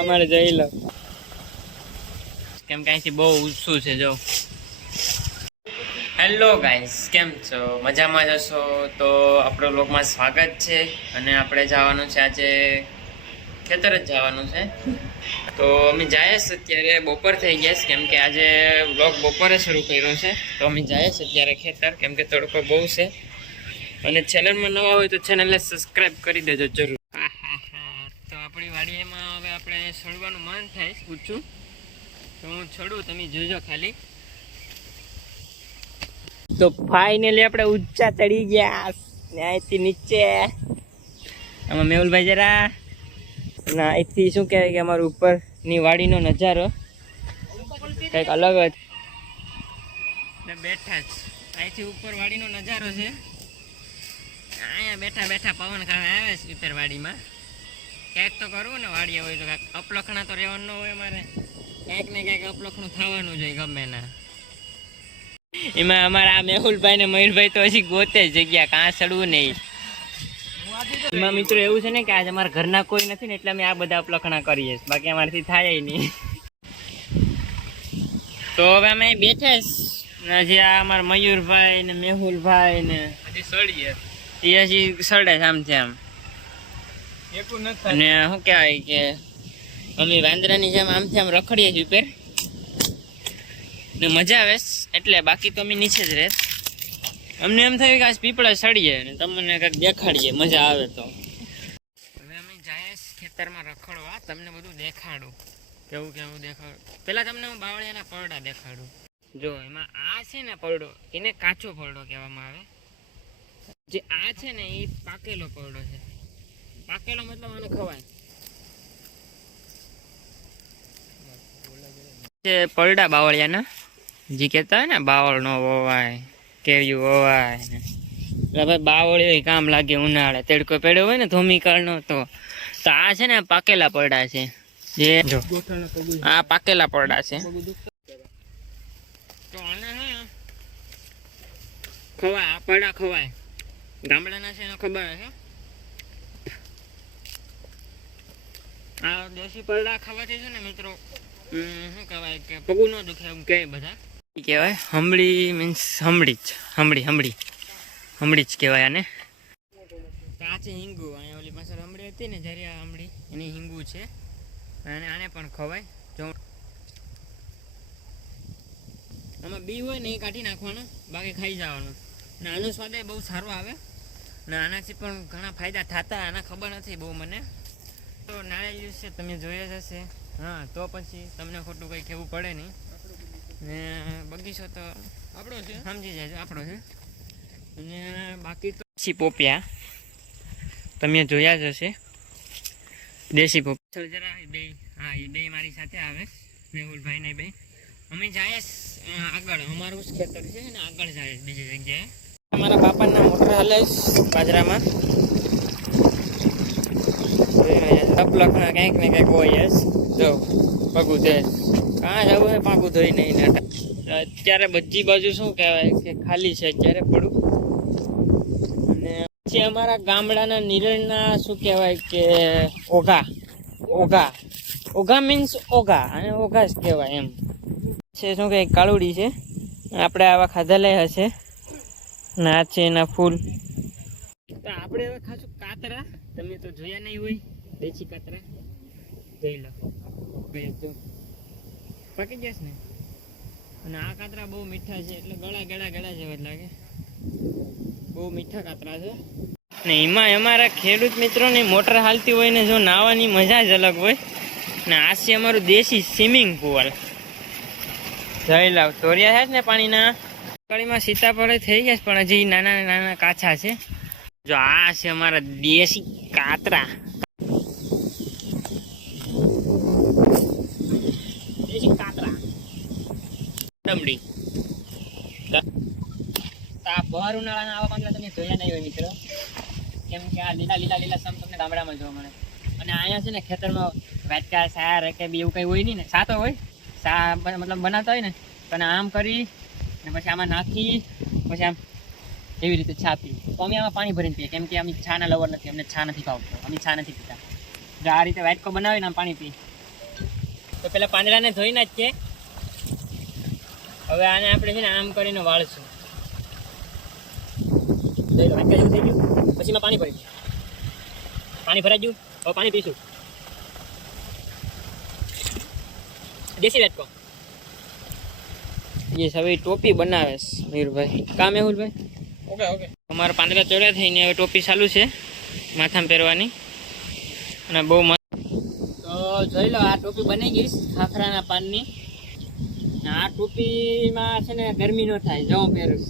અમારે જઈ લો. કેમ કે બહુ ઊંચું છે, જો. હેલો ગાઈસ કેમ છો? મજામાં જશો તો આપણો બ્લોગમાં સ્વાગત છે અને આપણે જવાનું છે આજે ખેતર જ જવાનું છે. તો અમે જઈએ છીએ અત્યારે, બપોર થઈ ગયા છે, કેમ કે આજે વ્લોગ બપોરે શરૂ કર્યો છે. તો અમે જઈએ છીએ અત્યારે ખેતર, કેમ કે તડકો બહુ છે. અને ચેનલમાં નવા હોય તો ચેનલને સબસ્ક્રાઇબ કરી દેજો જરૂર તો આપણી વાડીમાં હવે આપણે છોડવાનું મન થાય છે પૂછું? તો હું છોડું, તમે જોજો ખાલી. તો ફાઇનલી આપણે ઊંચા ચડી ગયા. ને અહીંથી નીચે. આમાં મેહુલભાઈ જરા. ના અહીંથી શું કહેવાય કે અમારું ઉપરની વાડીનો નજારો કંઈક અલગ જ. બેઠા જ. અહીંથી ઉપર વાડીનો નજારો છે. અહીંયા બેઠા બેઠા પવન ખાવા આવે છે ઉપર વાડીમાં ક્યાંક તો કરવું ને વાડીએ હોય તો કાંઈક અપલખણા તો રહેવાનું ન હોય અમારે. ક્યાંક ને ક્યાંક અપલખણું થવાનું જોઈએ ગમે ના. એમાં અમારા મેહુલભાઈ ને મયુરભાઈ તો હજી ગોતે જગ્યા કાં ચડવું નહીં. એમાં મિત્રો એવું છે ને કે આજે અમારા ઘરના કોઈ નથી ને એટલે અમે આ બધા અપલખણા કરીએ બાકી અમારાથી થાય નહીં. તો હવે અમે બેઠે હજી આ અમારા મયુરભાઈ ને મેહુલભાઈ ને હજી સળીએ. એ હજી સડે આમથી આમ છે આમ અને શું કહેવાય કે અમે વાંદરાની જેમ આમથી આમ રખડીએ છીએ ઉપર. ને મજા આવે એટલે બાકી તો અમે નીચે જ રહેશ અમને એમ થયું કે આજ પીપળા સડીએ ને તમને કંઈક દેખાડીએ, મજા આવે તો. હવે અમે જાય ખેતરમાં રખડવા, તમને બધું દેખાડું. કેવું કેવું દેખાડું? પહેલાં તમને હું બાવળિયાના પરડા દેખાડું. જો, એમાં આ છે ને પરડો, એને કાચો પરડો કહેવામાં આવે. જે આ છે ને, એ પાકેલો પરડો છે. પાકેલો મતલબ આને ખવાય. છે પરડા બાવળિયાના જે કહેતા હોય ને બાવળ નો વવાય કેવ્યું વવાય ને. એટલે ભાઈ બાવળિયો કામ લાગે ઉનાળે. તડકો પડ્યો હોય ને ધોમીકાળનો તો. તો આ છે ને પાકેલા પરડા છે. જે આ પાકેલા પરડા છે. તો આને ખવાય આ પરડા ખવાય. ગામડાના છે એને ખબર છે આ દેશી પરડા ખાવાથી છે ને મિત્રો. શું કહેવાય કે પગું ન દુખે એમ કહે બધા. કહેવાય હમળી મીન્સ હમળી જ હમળી હમળી હમળી જ કહેવાય આને. આ છે હિંગુ અહીંયા ઓલી પાછળ હમળી હતી ને જ્યારે આ હમળી એની હિંગુ છે. અને આને પણ ખવાય. જો આમાં બી હોય ને એ કાઢી નાખવાનું બાકી ખાઈ જવાનું. અને આનો સ્વાદ બહુ સારો આવે. ને આનાથી પણ ઘણા ફાયદા થતા આના ખબર નથી બહુ મને. તો જ્યુસ છે, તમે જોયા જ હશે. હા, તો પછી તમને ખોટું કંઈ કહેવું પડે નહીં. ને બગીચો તો આપણો છે. સમજી જાય આપણો છે. અને બાકી તો દેશી પોપિયા. તમે જોયા જ હશે. દેશી પોપિયા જરા બે હા, એ બે મારી સાથે આવે. મેહુલભાઈ ને બે અમે જાય આગળ. અમારું જ ખેતર છે ને, આગળ જાય બીજી જગ્યાએ. અમારા બાપાના મોટર હાલે બાજરામાં. અપલખણા ક્યાંક ને કંઈક હોય જ. જો, પગું છે. કાં જવું હોય પાકું ધોઈ નહીં ને અત્યારે બધી બાજુ શું કહેવાય કે ખાલી છે, અત્યારે પડું. અને પછી અમારા ગામડાના નિરણના શું કહેવાય કે ઓઘા. ઓઘા. ઓઘા મીન્સ ઓઘા અને ઓઘા જ કહેવાય એમ. છે શું કહે કાળુડી છે. આપણે આવા ખાધા લઈ હશે ને છે એના ફૂલ તો આપણે હવે ખાશું કાતરા તમે તો જોયા નહીં હોય દેશી કાતરા જોઈ લો પાકી ગયા ને અને આ કાતરા બહુ મીઠા છે એટલે ગળા ગળા ગળા જેવા જ લાગે બહુ મીઠા કાતરા છે ને એમાં અમારા ખેડૂત મિત્રોની મોટર હાલતી હોય ને જો નાહવાની મજા જ અલગ હોય ને આ છે અમારું દેશી સ્વિમિંગ પુલ જઈ લાવ તોરિયા છે ને પાણીના કળીમાં સીતાફળ થઈ ગયા છે પણ હજી નાના નાના કાચા છે જો આ છે અમારા દેશી કાતરા દેશી કાતરા ડમડી આ ભર ઉનાળાના આવા પાંદડા તમે જોયા નહીં હોય મિત્રો. કેમ કે આ લીલા લીલા લીલા સમ તમને ગામડામાં જોવા મળે. અને અહીંયા છે ને ખેતરમાં વેચકા સાર, કે બી એવું કંઈ હોય નહીં ને. સાતો હોય. સા મતલબ બનાવતા હોય ને. પણ આમ કરી, ને પછી આમાં નાખી, પછી આમ એવી રીતે છા પી તો અમે આમાં પાણી ભરીને પીએ. કેમ કે અમે છાના લવર નથી. અમને છા નથી ખાવતો અમે છા નથી પીતા. જો આ રીતે વાટકો બનાવીને આમ પાણી પી તો પેલા પાંદડાને ધોઈ નાખીએ હવે આને આપણે છે ને આમ કરીને વાળશું. થઈ ગયું? પછી માં પાણી ભરી ગયું. પાણી ભરાઈ ગયું? હવે પાણી પીશું. દેશી વેટકો યસ હવે ટોપી બનાવે મયુરભાઈ કામ એવું ભાઈ? Okay okay. અમારા પાંદડા ચોળ્યા થઈને હવે ટોપી ચાલુ છે માથામાં પહેરવાની. અને બહુ મસ્ત. તો જોઈ લો આ ટોપી બની ગઈશ ખાખરાના પાનની. આ ટોપીમાં છે ને ગરમી નો થાય જો પહેરું.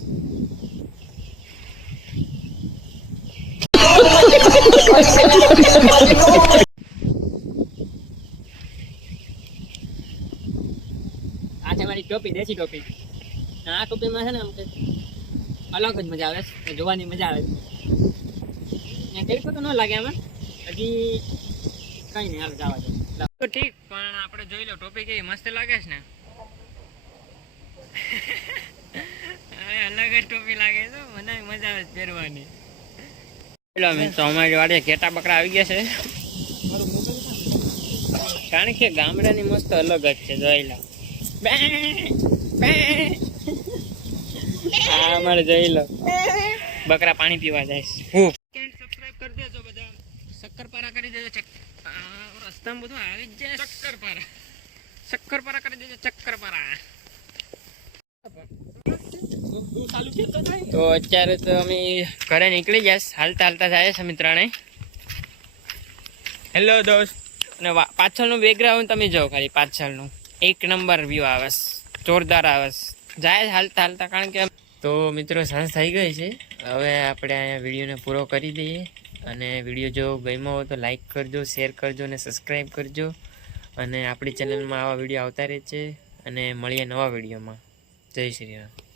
આ છે ટોપી, દેશી ટોપી. આ ટોપીમાં છે ને અલગ જ મજા આવે છે જોવાની મજા આવે છે. ને તો ન લાગે આમાં. હજી કઈ નહીં, હાલ જવા ઠીક, પણ આપણે જોઈ લો ટોપી કેવી મસ્ત લાગે છે ને. હવે અલગ જ ટોપી લાગે છે મને મજા આવે પહેરવાની. ચલો મેં તો અમારી વાડે ઘેટા બકરા આવી ગયા છે. કારણ કે ગામડાની મસ્ત અલગ જ છે જોઈ લો. બે બે. હા અમારે જોઈ લો. બકરા પાણી પીવા જાય હું? સબસ્ક્રાઇબ કરી દેજો બધા. શક્કરપારા કરી દેજો રસ્તામાં બધું આવી જ જાય. શક્કરપારા. શક્કરપારા કરી દેજો ચક્કરપારા. તો અત્યારે તો અમે ઘરે નીકળી જઈશ હાલતા હાલતા જાય છે મિત્રાને. હેલો દોસ્ત. અને પાછળનું બેકગ્રાઉન્ડ તમે જો ખાલી, પાછળનું. એક નંબર વ્યૂ આવે જોરદાર આવશ જાય હાલતા હાલતા, કારણ કે તો મિત્રો સાંજ થઈ ગઈ છે. હવે આપણે અહીંયા વિડીયોને પૂરો કરી દઈએ. અને વીડિયો જો ગમ્યો હોય તો લાઈક કરજો શેર કરજો અને સબસ્ક્રાઈબ કરજો. અને આપણી ચેનલમાં આવા વીડિયો આવતા રહે છે. અને મળીએ નવા વિડીયોમાં. જય શ્રી રામ.